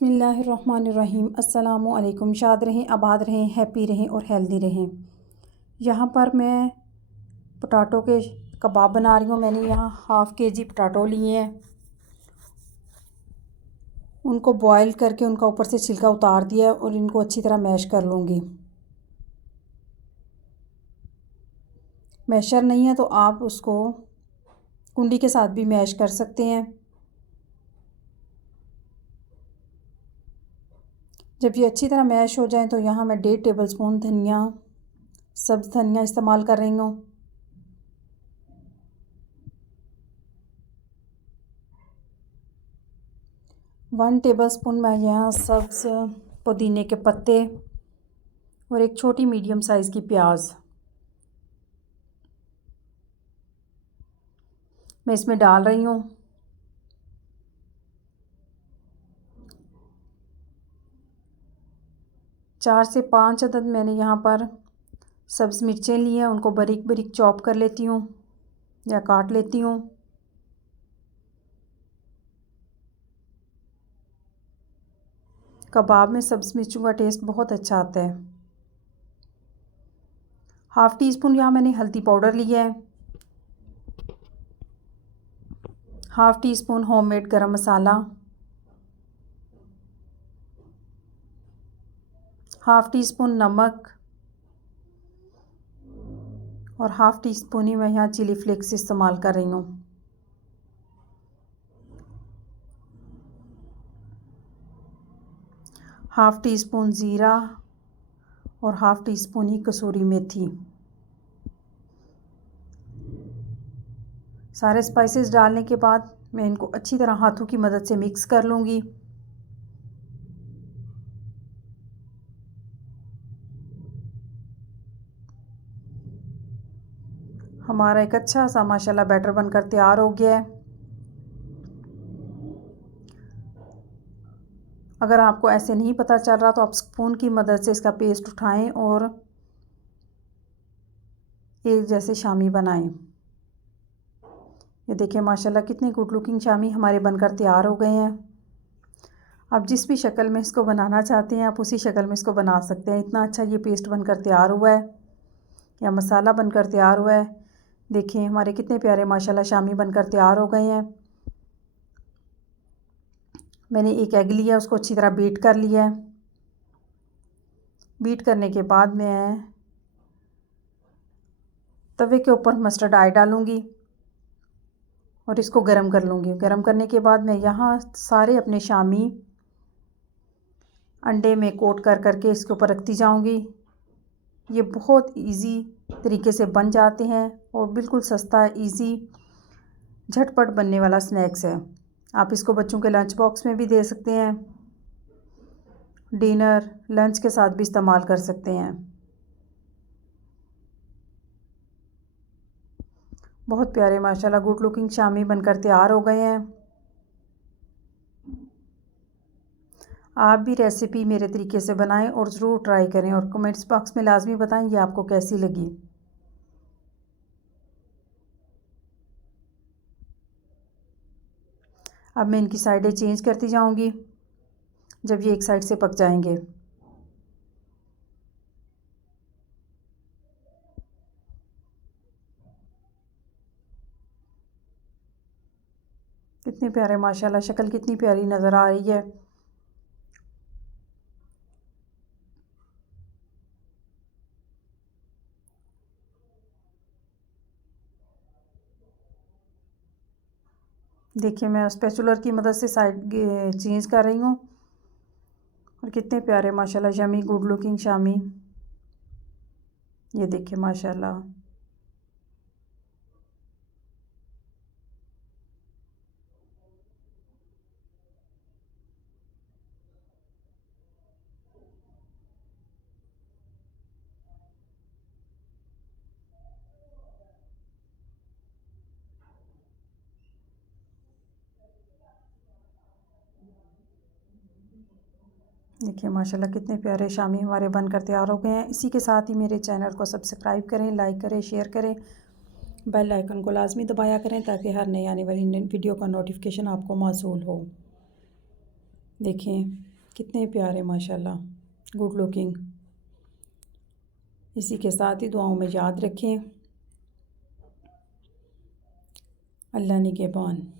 बिस्मिल्लाहिर्रहमानिर्रहीम। अस्सलामुअलैकुम। शाद रहें, आबाद रहें, हैप्पी रहें और हेल्दी रहें। यहाँ पर मैं पोटैटो के कबाब बना रही हूँ। मैंने यहाँ हाफ़ केजी पोटैटो लिए हैं। उनको बॉईल करके उनका ऊपर से छिलका उतार दिया है और इनको अच्छी तरह मैश कर लूँगी। मैशर नहीं है तो आप उसको कुंडी के साथ भी मैश कर सकते हैं। जब ये अच्छी तरह मैश हो जाए तो यहाँ मैं 1.5 टेबलस्पून धनिया, सब्ज़ धनिया इस्तेमाल कर रही हूँ। वन टेबलस्पून मैं यहाँ सब्ज़ पुदीने के पत्ते और एक छोटी मीडियम साइज़ की प्याज मैं इसमें डाल रही हूँ। चार से 5 अदद मैंने यहाँ पर सब्ज़ मिर्चें ली हैं। उनको बारीक बारीक चॉप कर लेती हूँ या काट लेती हूँ। कबाब में सब्ज़ मिर्चों का टेस्ट बहुत अच्छा आता है। हाफ़ टी स्पून यहाँ मैंने हल्दी पाउडर लिया है। हाफ़ टी स्पून होममेड गरम मसाला, हाफ़ टी स्पून नमक और हाफ़ टी स्पून ही मैं यहाँ चिली फ्लेक्स इस्तेमाल कर रही हूँ। हाफ़ टी स्पून ज़ीरा और हाफ़ टी स्पून ही कसूरी मेथी। सारे स्पाइसेस डालने के बाद मैं इनको अच्छी तरह हाथों की मदद से मिक्स कर लूँगी। हमारा एक अच्छा सा माशाल्लाह बैटर बनकर तैयार हो गया है। अगर आपको ऐसे नहीं पता चल रहा तो आप स्पून की मदद से इसका पेस्ट उठाएं और एक जैसे शामी बनाएं। ये देखिए माशाल्लाह कितने गुड लुकिंग शामी हमारे बनकर तैयार हो गए हैं। आप जिस भी शक्ल में इसको बनाना चाहते हैं आप उसी शक्ल में इसको बना सकते हैं। इतना अच्छा ये पेस्ट बनकर तैयार हुआ है या मसाला बनकर तैयार हुआ है। देखिए हमारे कितने प्यारे माशाल्लाह शामी बनकर तैयार हो गए हैं। मैंने एक एग लिया, उसको अच्छी तरह बीट कर लिया है। बीट करने के बाद मैं तवे के ऊपर मस्टर्ड ऑयल डालूँगी और इसको गरम कर लूँगी। गरम करने के बाद मैं यहाँ सारे अपने शामी अंडे में कोट कर करके इसके ऊपर रखती जाऊँगी। ये बहुत इजी तरीके से बन जाते हैं और बिल्कुल सस्ता, इजी, झटपट बनने वाला स्नैक्स है। आप इसको बच्चों के लंच बॉक्स में भी दे सकते हैं, डिनर लंच के साथ भी इस्तेमाल कर सकते हैं। बहुत प्यारे माशाल्लाह गुड लुकिंग शामी बनकर तैयार हो गए हैं। आप भी रेसिपी मेरे तरीके से बनाएं और ज़रूर ट्राई करें और कमेंट्स बॉक्स में लाजमी बताएं ये आपको कैसी लगी। अब मैं इनकी साइडें चेंज करती जाऊंगी जब ये एक साइड से पक जाएंगे। कितने प्यारे माशाल्लाह, शक्ल कितनी प्यारी नज़र आ रही है। देखिए मैं स्पैचुलर की मदद से साइड चेंज कर रही हूँ और कितने प्यारे माशाल्लाह यमी गुड लुकिंग शामी। ये देखिए माशाल्लाह। देखिए माशाल्लाह कितने प्यारे शामी हमारे बनकर तैयार हो गए हैं। इसी के साथ ही मेरे चैनल को सब्सक्राइब करें, लाइक करें, शेयर करें, बेल आइकन को लाजमी दबाया करें ताकि हर नई आने वाली वीडियो का नोटिफिकेशन आपको मौसूल हो। देखें कितने प्यारे माशाल्लाह, गुड लुकिंग। इसी के साथ ही दुआओं में याद रखें। अल्लाह निगहबान।